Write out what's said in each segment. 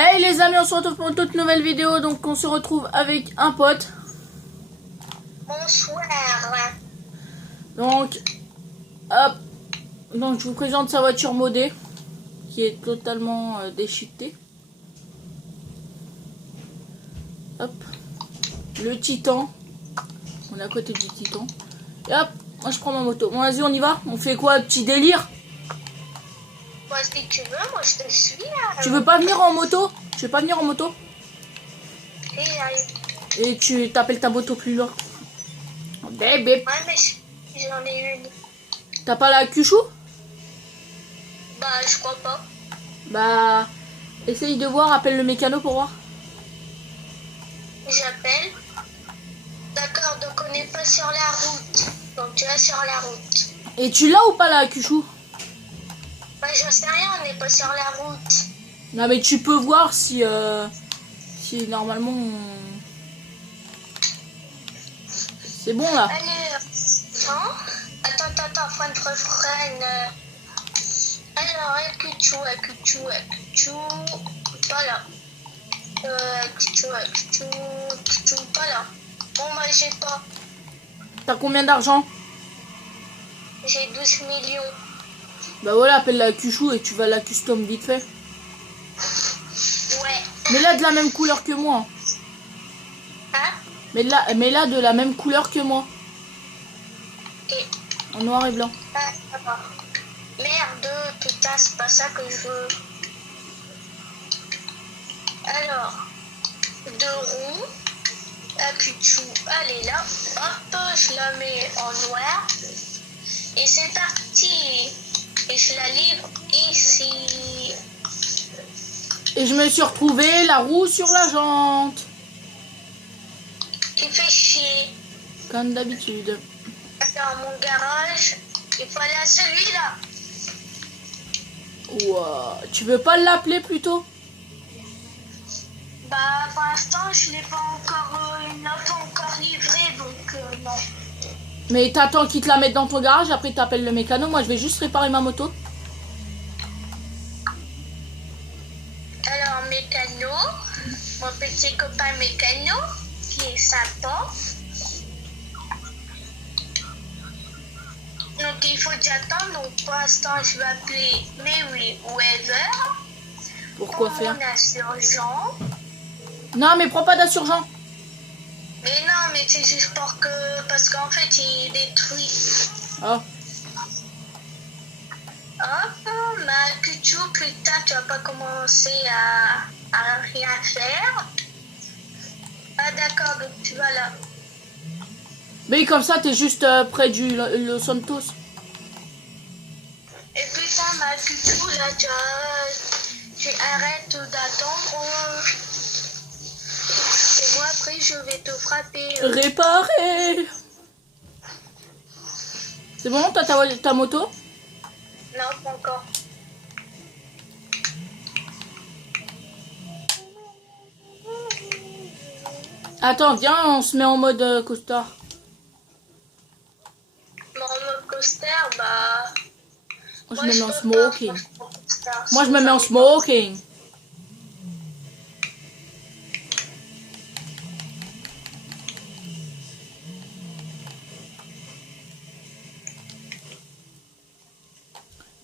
Hey les amis, on se retrouve pour une toute nouvelle vidéo. Donc on se retrouve avec un pote. Bonsoir. Donc hop. Donc je vous présente sa voiture modée qui est totalement déchiquetée. Hop. Le Titan. On est à côté du Titan. Et hop, moi je prends ma moto. Bon vas-y, on y va. On fait quoi, petit délire? Moi si tu veux, moi je te suis là. Tu veux pas venir en moto? Tu veux pas venir en moto? Et j'arrive. Et tu t'appelles ta moto plus loin. Bébé. Ouais mais j'en ai une. T'as pas la Cuchou? Bah je crois pas. Bah essaye de voir, appelle le mécano pour voir. J'appelle. D'accord, donc on n'est pas sur la route. Donc tu es sur la route. Et tu l'as ou pas la Cuchou? Bah j'en sais rien, on n'est pas sur la route. Non mais tu peux voir si normalement c'est bon là. Allez, non. Attends, freine. Alors, Akuchu, voilà. Akuchu, voilà. Bon, moi, j'ai pas. T'as combien d'argent? J'ai 12 millions. Bah voilà, appelle la Cuchou et tu vas la custom vite fait. Ouais. Mais là de la même couleur que moi. Hein? Mais là de la même couleur que moi. Et... En noir et blanc. Ah, ça va. Merde, putain, c'est pas ça que je veux. Alors, 2 roues. Akuchu, elle est là. Hop, je la mets en noir. Et c'est parti. Et je la livre ici. Et je me suis retrouvé la roue sur la jante. Il fait chier. Comme d'habitude. Dans mon garage, il faut aller à celui-là. Ouah. Tu veux pas l'appeler plutôt? Bah, pour l'instant, je l'ai pas encore, il n'a pas encore livré, donc non. Mais t'attends qu'il te la mette dans ton garage, après t'appelles le mécano. Moi je vais juste réparer ma moto. Alors, mécano, mon petit copain mécano, qui est sympa. Donc, il faut que j'attende. Donc, pour l'instant, je vais appeler Mary Weather. Pourquoi faire? Mon insurgent. Non mais prends pas d'assurgent. Mais non, mais c'est juste pour que... Parce qu'en fait, il détruit. Oh. Hop, ma Kuchu, putain, tu vas pas commencer à rien faire. Ah d'accord, donc tu vas là. Mais comme ça t'es juste près du Los Santos. Et putain, ma Kuchu, là, tu arrêtes d'attendre. Et moi, après, je vais te frapper. Réparer. C'est bon, t'as ta moto? Non, pas encore. Attends, viens, on se met en mode costard. Mon mode coaster, bah... Moi, je me mets en peux smoking. pas, franchement, coaster, Moi, je me sinon, mets en j'en ai smoking.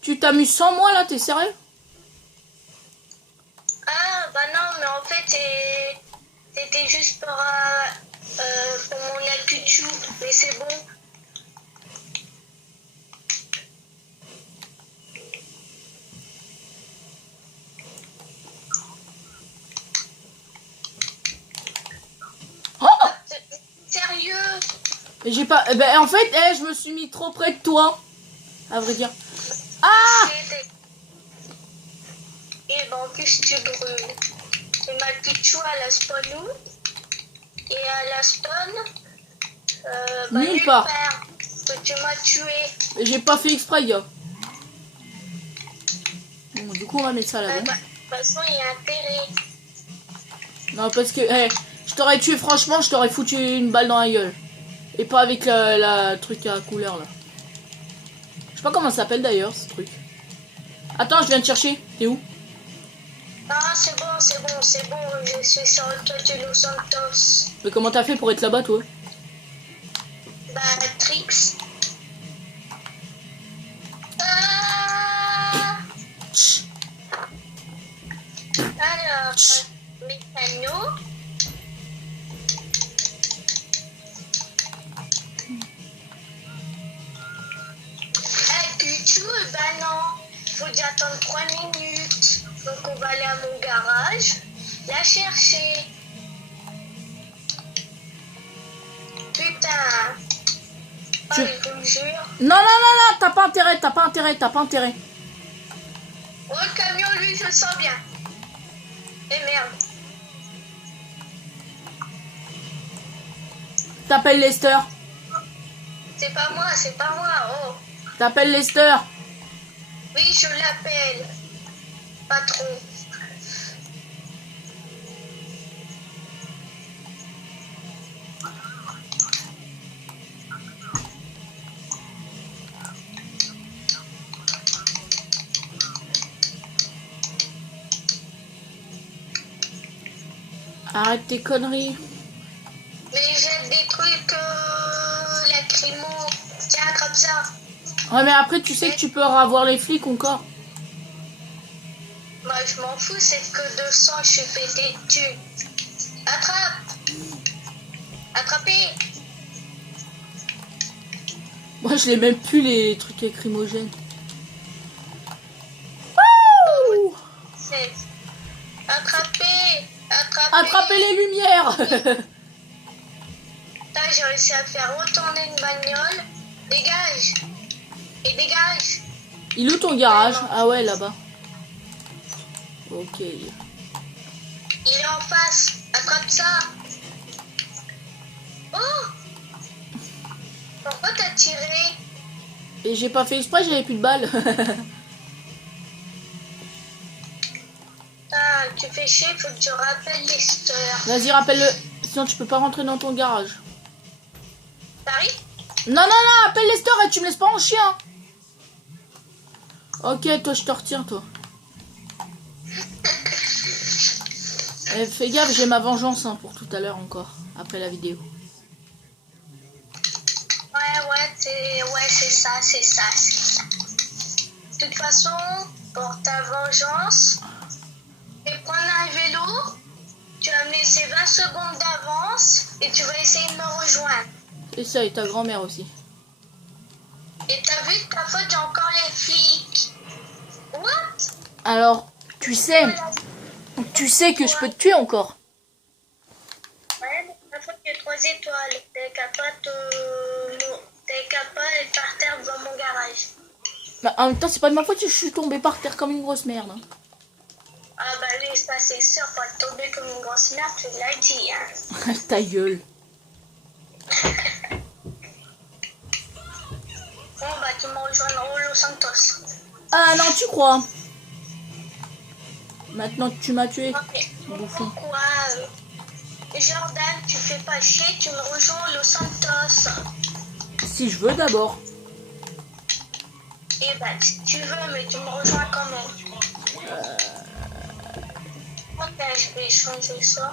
Tu t'amuses sans moi, là? T'es sérieux? Ah, bah non, mais en fait, c'était juste pour mon Akuchu, mais c'est bon. Oh! Sérieux? J'ai pas... Ben, en fait, je me suis mis trop près de toi. À vrai dire. Ah! Et ben en plus, tu brûles. Et ma Akuchu, elle a spawn où? Et elle a spawn Nulle part. Que tu m'as tué. J'ai pas fait exprès, gars. Bon, du coup, on va mettre ça là-bas. De toute façon, il y a intérêt. Non, parce que, je t'aurais tué, franchement, je t'aurais foutu une balle dans la gueule. Et pas avec la truc à couleur, là. Je sais pas comment ça s'appelle, d'ailleurs, ce truc. Attends, je viens te chercher. T'es où? Ah, c'est bon, c'est bon, c'est bon. Je suis sur le toit de Los Santos. Mais comment t'as fait pour être là-bas, toi? Bah, Trix. Ah. Tch. Alors, mécano. Pichou, bah non. Faut déjà attendre 3 minutes. Donc on va aller à mon garage, la chercher. Putain. Oh, je vous jure. Non, non, non, non, t'as pas intérêt, t'as pas intérêt, t'as pas intérêt. Oh, le camion, lui, je le sens bien. Et merde. T'appelles Lester. C'est pas moi, c'est pas moi. Oh. T'appelles Lester. Oui, je l'appelle. Patron. Arrête tes conneries. Mais j'ai des trucs lacrymo. Tiens, attrape ça. Ouais, mais après, tu sais que tu peux avoir les flics encore. Moi, je m'en fous, c'est que 200, je suis pété dessus. Attrape. Attrapez. Moi, je l'ai même plus, les trucs écrimogènes. Wouh! C'est... Attrapez. Attrapez. Attrapez les lumières. Là, j'ai réussi à faire retourner une bagnole. Dégage. Et dégage. Il est où ton garage? Ah ouais, là-bas. Ok. Il est en face. Attrape ça. Oh. Pourquoi t'as tiré? Et j'ai pas fait exprès, j'avais plus de balles. Ah, tu fais chier, faut que je rappelle Lester. Vas-y, rappelle-le. Sinon, tu peux pas rentrer dans ton garage. T'arrives? Non, non, non, appelle Lester et tu me laisses pas en chien. Ok, toi, je te retire, toi. Fais gaffe, j'ai ma vengeance hein, pour tout à l'heure encore, après la vidéo. Ouais, c'est ça, c'est ça, c'est ça. De toute façon, pour ta vengeance, tu vas prendre un vélo, tu vas me laisser 20 secondes d'avance et tu vas essayer de me rejoindre. Et ça, et ta grand-mère aussi. Et t'as vu de ta faute, j'ai encore les flics. What? Alors, tu sais que je peux te tuer encore. Ouais, mais ta faute, j'ai 3 étoiles. T'es capable d'être par terre devant mon garage. Bah, en même temps, c'est pas de ma faute si je suis tombée par terre comme une grosse merde. Hein. Ah bah oui, ça c'est sûr, pas de tomber comme une grosse merde, tu l'as dit, hein. Ta gueule. Bon bah tu me rejoindras au Los Santos. Ah non, tu crois? Maintenant que tu m'as tué. Ok. Bouffon. Pourquoi Jordan, tu fais pas chier, tu me rejoins au Los Santos. Si je veux d'abord. Eh bah si tu veux, mais tu me rejoins quand même. Ok, je vais changer ça.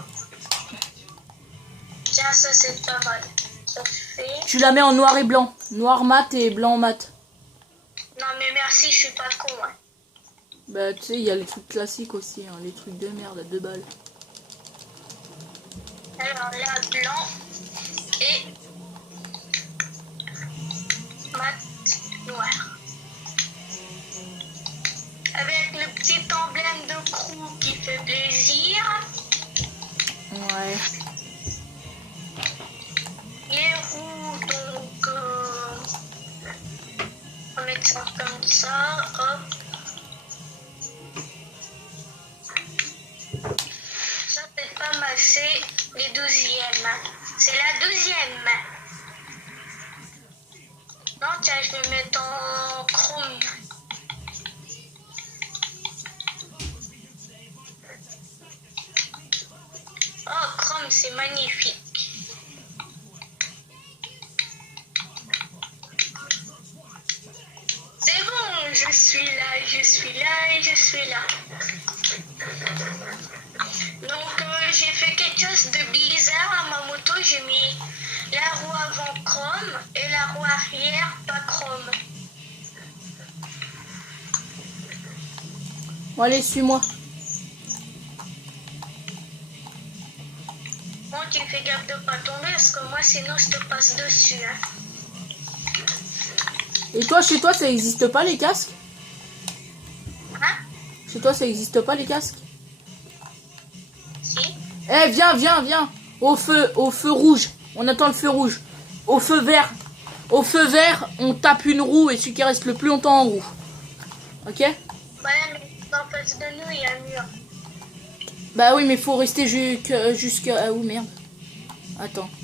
Tiens, ça c'est pas mal. Ça fait... Tu la mets en noir et blanc. Noir mat et blanc mat. Non mais merci, je suis pas con. Hein. Bah tu sais, il y a les trucs classiques aussi. Hein, les trucs de merde à 2 balles. Alors là, blanc et mat noir. Avec le petit emblème de crew qui fait plaisir. Ouais. Les roues, donc on met ça comme ça, hop. Ça c'est pas mal, c'est les 12e. C'est la 12e. Non, tiens, je vais mettre en chrome. Oh, chrome, c'est magnifique. C'est bon, je suis là, je suis là et je suis là. j'ai mis la roue avant chrome et la roue arrière pas chrome. Bon, allez, suis-moi. Bon, tu fais gaffe de pas tomber parce que moi sinon je te passe dessus. Hein. Et toi, chez toi, ça existe pas les casques? Hein? Chez toi, ça existe pas les casques? Si. Eh, viens, viens, viens. Au feu rouge. On attend le feu rouge. Au feu vert, on tape une roue et celui qui reste le plus longtemps en roue. Ok? Ouais, mais en face de nous, il y a un mur. Bah oui, mais faut rester jusqu'à... Ah, oh merde.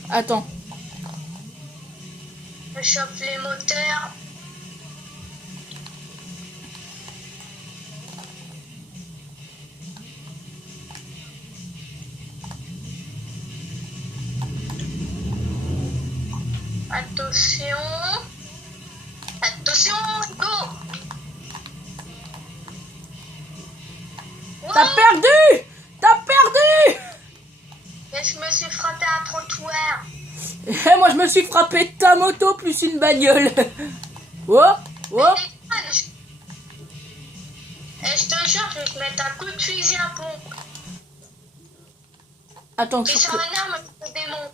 Attends. Je chope les moteurs. Attention, go! T'as perdu! Et je me suis frappé à un trottoir. Et moi, je me suis frappé ta moto plus une bagnole. Oh. Et je te jure, je vais te mettre un coup de fusil à pompe. Attends, Et sur une arme, je te démonte.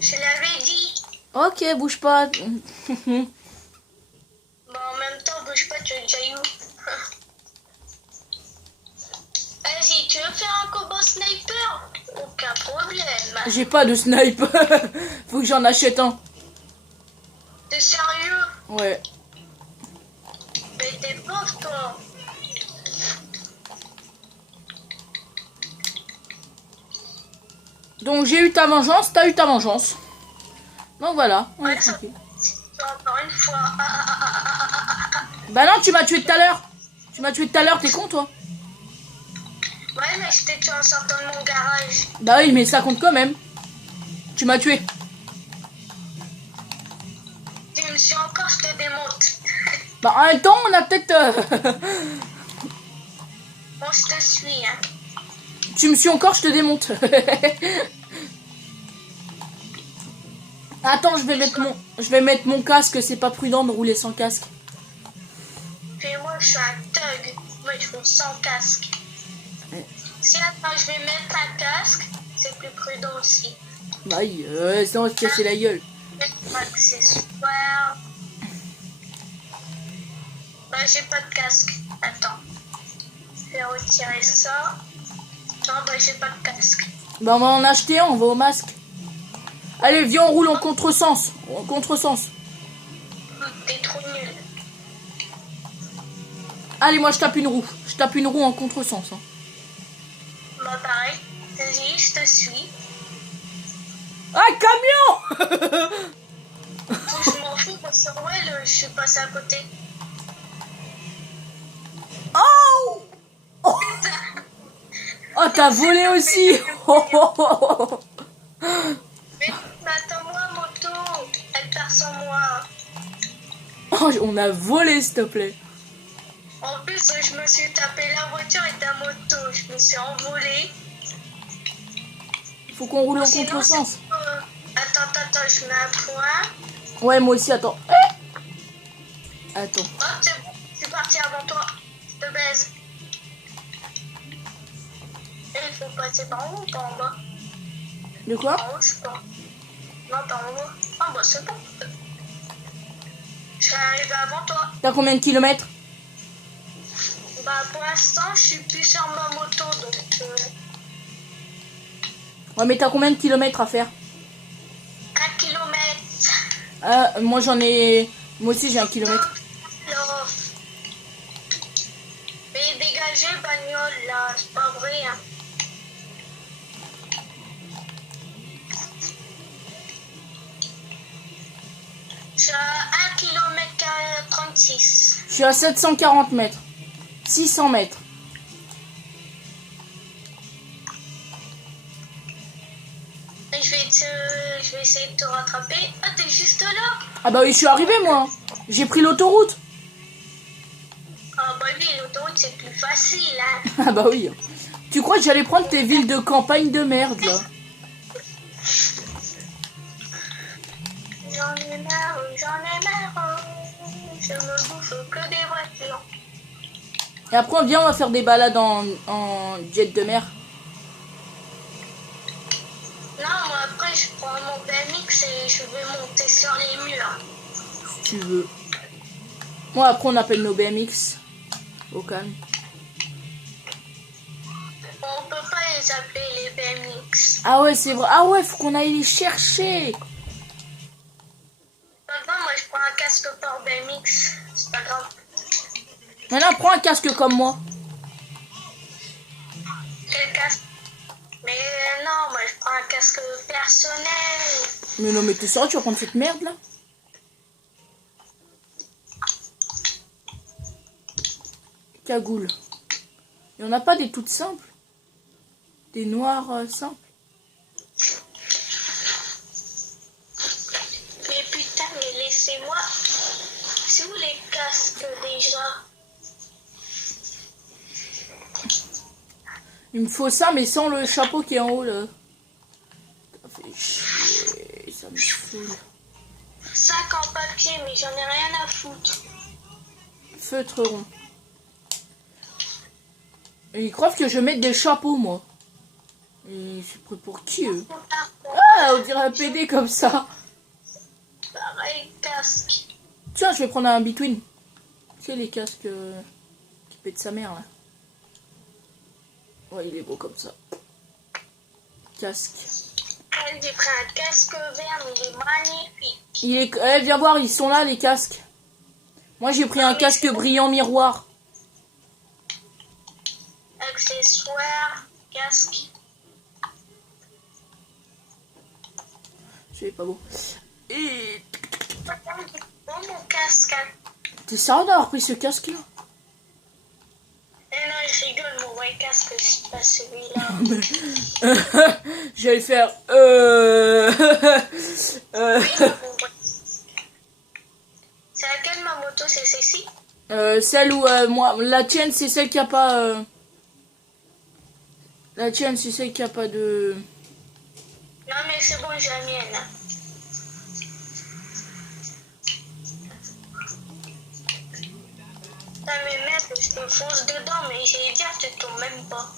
Je l'avais dit. Ok, bouge pas. Bon, en même temps, bouge pas, tu es déjà où? Vas-y, tu veux faire un combo sniper? Aucun problème. J'ai pas de snipe. Faut que j'en achète un. T'es sérieux? Ouais. Mais t'es pauvre, toi. Donc j'ai eu ta vengeance, t'as eu ta vengeance. Donc voilà, on est Ouais, ça, tranquille. encore une fois. Bah non, tu m'as tué tout à l'heure. T'es con toi. Ouais, mais je t'ai tué en sortant de mon garage. Bah oui, mais ça compte quand même. Tu m'as tué. Tu me suis encore, je te démonte. Bah en même temps, on a peut-être... Bon, je te suis, hein. Tu me suis encore, je te démonte. Attends, je vais mettre mon casque, c'est pas prudent de rouler sans casque. Puis moi, je suis un thug. Moi, je roule sans casque. Si attends, je vais mettre un casque, c'est plus prudent aussi. Bah oui, sinon on va se casser la gueule. Accessoire. Bah, j'ai pas de casque. Attends. Je vais retirer ça. Non, bah, j'ai pas de casque. Bah on va en acheter un, on va au masque. Allez, viens, on roule en contresens. T'es trop nul. Allez, moi je tape une roue. En contresens. Hein. Bah, pareil. Vas-y, je te suis. Ah, camion. Je m'en fous parce que ouais, je suis passé à côté. Oh, oh, oh, t'as volé aussi. Mais attends-moi, moto. Elle part sans moi. Oh, on a volé, s'il te plaît. En plus, je me suis tapé la voiture et ta moto. Je me suis envolée. Faut qu'on roule en Sinon, contresens. Attends, je mets un point. Ouais, moi aussi, attends. Attends. Oh, c'est bon, je suis parti avant toi. Je te baise. Et il faut passer par en haut ou par en bas? De quoi? En haut, je sais pas. Non, par en haut. Ah, bah, c'est bon. Je suis arrivé avant toi. T'as combien de kilomètres? Bah, pour l'instant, je suis plus sur ma moto, donc... Ouais, mais t'as combien de kilomètres à faire? 1 kilomètre. Moi j'en ai... Moi aussi j'ai 1 kilomètre. Alors, mais dégagez, bagnole, là, c'est pas vrai, hein. Je suis à 1 km 36. Je suis à 740 mètres. 600 mètres. Et je vais essayer de te rattraper. Ah, t'es juste là? Ah bah oui, je suis arrivé moi. J'ai pris l'autoroute. Ah bah oui, l'autoroute c'est plus facile, hein. Ah bah oui. Tu crois que j'allais prendre tes villes de campagne de merde, là? J'en ai marre, j'en ai marre. Je me bouffe que des voitures. Et après, on va faire des balades en jet de mer. Non, moi après, je prends mon BMX et je vais monter sur les murs. Si tu veux. Moi, après, on appelle nos BMX. Au calme. On peut pas les appeler les BMX. Ah ouais, c'est vrai. Ah ouais, faut qu'on aille les chercher. Maintenant, moi, je prends un casque pour BMX. C'est pas grave. Maintenant, prends un casque comme moi. Quel casque? Mais non, moi, je prends un casque personnel. Mais non, mais t'es sérieux, tu vas prendre cette merde, là? Cagoule. Il n'y en a pas des toutes simples? Des noires simples? Mais putain, mais laissez-moi. C'est où les casques déjà? Il me faut ça, mais sans le chapeau qui est en haut, là. Ça fait chier, ça me saoule. 5 en papier, mais j'en ai rien à foutre. Feutre rond. Et ils croient que je mette des chapeaux, moi. Et c'est pris pour qui, eux? Ah, on dirait un PD comme ça. Pareil, casque. Tiens, je vais prendre un between. Tu sais, les casques qui pètent sa mère, là. Ouais, il est beau comme ça. Casque. J'ai pris un casque vert, mais il est magnifique. Il est... Eh, viens voir, ils sont là, les casques. Moi, j'ai pris un casque brillant miroir. Accessoires, casque. C'est pas beau. Et... Bon, mon casque. T'es sérieux d'avoir pris ce casque-là? Eh non, je rigole, mon vrai casque, c'est pas celui-là. J'allais faire... C'est laquelle ma moto? C'est celle-ci? Celle où moi... La tienne, c'est celle qui a pas... La tienne, c'est celle qui a pas de... Non, mais c'est bon, j'ai la mienne. Non, mais merde, je te fonce dedans, mais j'ai dit, tu tombes même pas.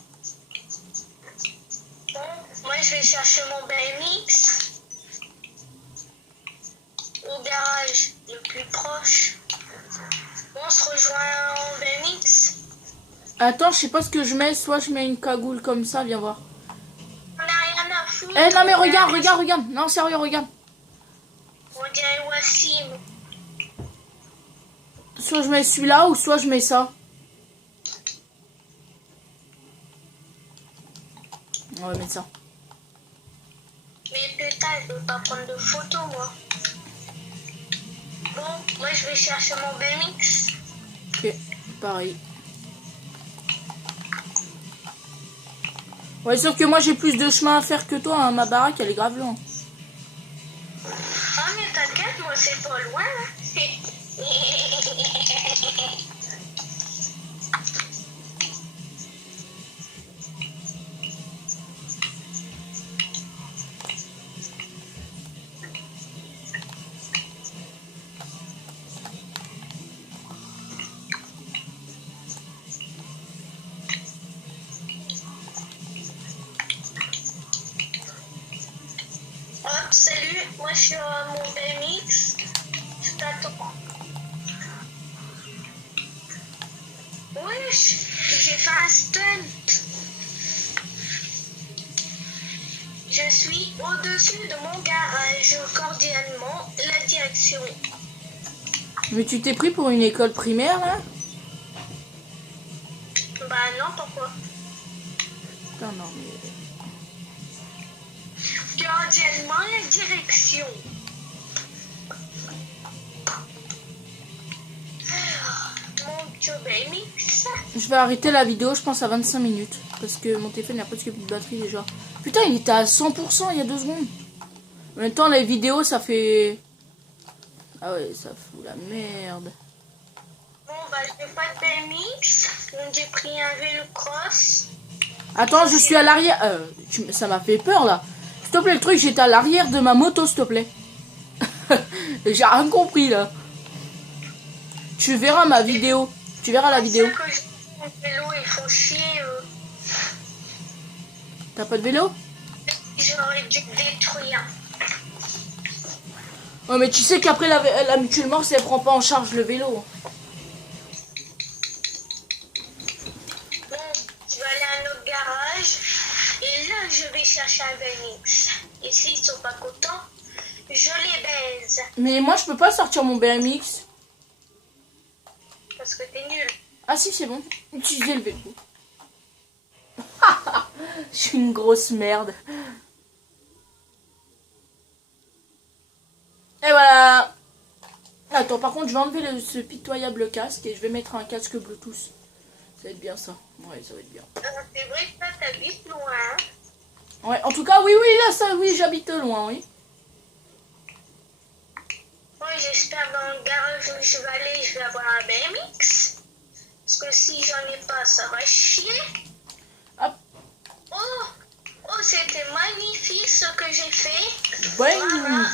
Bon, moi, je vais chercher mon BMX au garage le plus proche. On se rejoint en BMX. Attends, je sais pas ce que je mets. Soit je mets une cagoule comme ça, viens voir. On n'a rien à foutre. Eh non mais regarde. Non, sérieux, regarde. On dirait Wassim. Soit je mets celui-là ou soit je mets ça. On va mettre ça. Mais putain, je veux pas prendre de photos, moi. Bon, moi, je vais chercher mon BMX. Ok, pareil. Ouais, sauf que moi j'ai plus de chemin à faire que toi, hein. Ma baraque elle est grave loin. Ah, mais t'inquiète, moi, c'est pas loin. Hop, salut, moi je suis à mon BMX. Je t'attends. Wesh, j'ai fait un stunt. Je suis au-dessus de mon garage, cordialement, la direction. Mais tu t'es pris pour une école primaire là? Bah non, pourquoi? Putain, non mais... Cordialement, la direction. Mon Dieu, BMX. Je vais arrêter la vidéo, je pense à 25 minutes. Parce que mon téléphone n'a presque plus de batterie déjà. Putain, il était à 100% il y a 2 secondes. En même temps, les vidéos, ça fait... Ah ouais, ça fout la merde. Bon, bah, j'ai pas de BMX. Donc, j'ai pris un vélo cross. Attends, je suis à l'arrière. Ça m'a fait peur là. S'il te plaît, le truc, j'étais à l'arrière de ma moto, s'il te plaît. J'ai rien compris là. Tu verras ma vidéo. Tu verras la vidéo. Mon vélo, il faut chier. T'as pas de vélo? J'aurais dû le détruire. Ouais, mais tu sais qu'après la mutuelle mort, elle prend pas en charge le vélo. Bon, je vais aller à un autre garage. Et là, je vais chercher un BMX. Et s'ils sont pas contents, je les baise. Mais moi, je peux pas sortir mon BMX. Parce que t'es nul. Ah si, c'est bon. Utilisez le vélo. Je suis une grosse merde. Et voilà. Attends, par contre, je vais enlever ce pitoyable casque et je vais mettre un casque Bluetooth. Ça va être bien ça. Ouais, ça va être bien. C'est vrai que toi, t'habites loin. Hein? Ouais, en tout cas, oui, là, ça, oui, j'habite loin, oui. Moi, j'espère dans le garage où je vais aller, je vais avoir un BMX. Parce que si j'en ai pas, ça va chier. Hop. Oh, c'était magnifique ce que j'ai fait. Ouais. Voilà.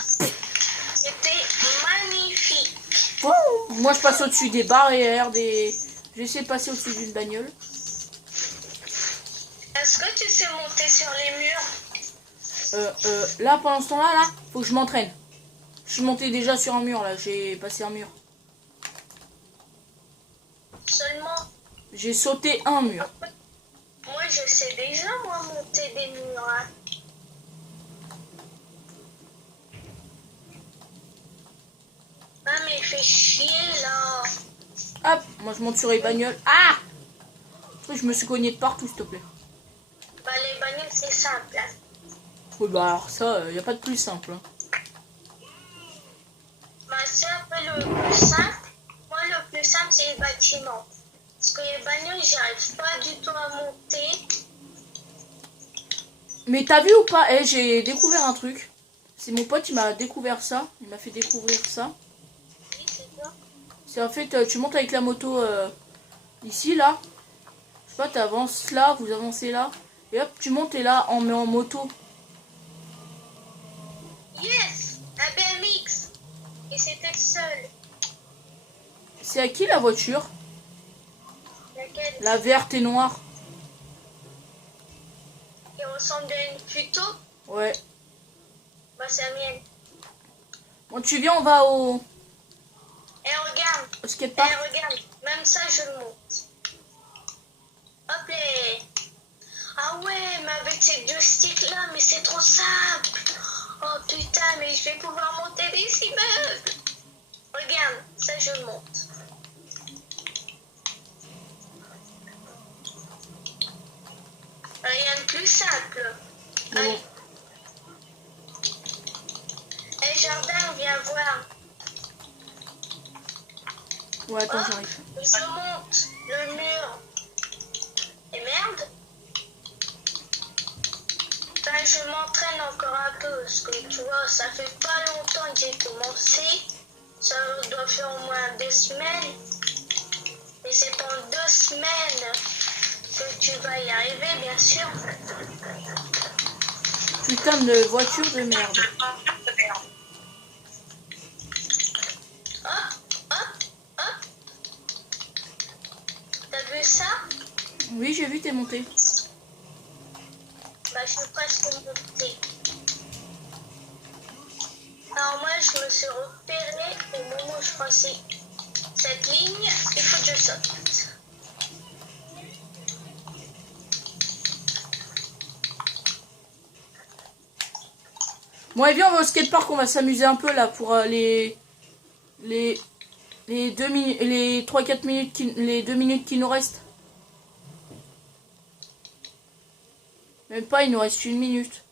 C'était magnifique. Bon, moi, je passe au-dessus des barrières, J'essaie de passer au-dessus d'une bagnole. Est-ce que tu sais monter sur les murs? Là, pendant ce temps-là, là, faut que je m'entraîne. Je suis monté déjà sur un mur, là. J'ai passé un mur. Seulement. J'ai sauté un mur. Moi, je sais déjà, moi, monter des murs. Hein. Ah, mais il fait chier, là. Hop, moi, je monte sur les bagnoles. Ah! Je me suis cogné de partout, s'il te plaît. Bah, les bagnoles, c'est simple. Hein. Oui, bah, alors ça, y a pas de plus simple. Hein. Bah, c'est un peu le plus simple. Moi, le plus simple, c'est les bâtiments. Parce que les bagnoles, j'arrive pas du tout à monter. Mais t'as vu ou pas? Eh, j'ai découvert un truc. C'est mon pote, il m'a découvert ça. Il m'a fait découvrir ça. Oui, c'est quoi? C'est en fait, tu montes avec la moto ici, là. Je sais pas, t'avances là, vous avancez là. Et hop, tu montes et là, on met en moto. Yes! Un BMX! Et c'était le seul. C'est à qui la voiture? Laquelle? La verte et noire. Qui ressemble à une Pluto? Ouais. Bah, c'est la mienne. Bon, tu viens, on va au Et regarde! skatepark. Et regarde! Même ça, je le monte. Hop là! Ah ouais, mais avec ces deux sticks-là, mais c'est trop simple! Oh putain, mais je vais pouvoir monter des immeubles! Regarde, ça, je le monte. Rien de plus simple. Allez. Et Jardin, viens voir. Ouais, attends, Oh, j'arrive. je monte le mur. Et merde. Ben, je m'entraîne encore un peu. Parce que tu vois, ça fait pas longtemps que j'ai commencé. Ça doit faire au moins 2 semaines. Et c'est pendant 2 semaines que tu vas y arriver, bien sûr. Putain de voiture de merde. Hop, hop, hop. T'as vu ça? Oui, j'ai vu, t'es monté. Bah, je suis presque montée. Alors moi, je me suis repérée au moment où je passais cette ligne. Il faut que je saute. Bon, et viens, on va au skatepark, on va s'amuser un peu là pour les 2 minutes, les 3-4 minutes, les 2 minutes qui nous restent. Même pas, il nous reste 1 minute.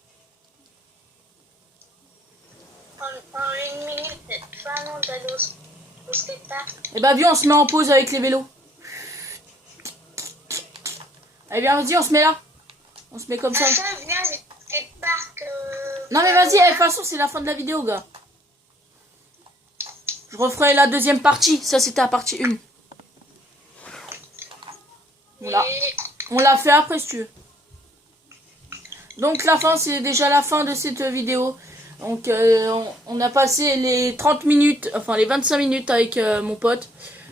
En 1 minute, c'est pas long d'aller au skatepark. Et bah, viens, on se met en pause avec les vélos. Allez, viens, vas-y, on se met là. On se met comme ça. Attends, viens, le skatepark. Non, mais vas-y, de toute façon, c'est la fin de la vidéo, gars. Je referai la deuxième partie. Ça, c'était la partie 1. Et... On l'a fait après, si tu veux. Donc la fin, c'est déjà la fin de cette vidéo. Donc on a passé les 30 minutes, enfin les 25 minutes avec mon pote.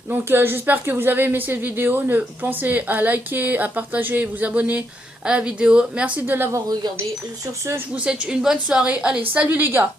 Donc j'espère que vous avez aimé cette vidéo. Ne pensez à liker, à partager, vous abonner à la vidéo. Merci de l'avoir regardé. Sur ce, je vous souhaite une bonne soirée. Allez, salut les gars!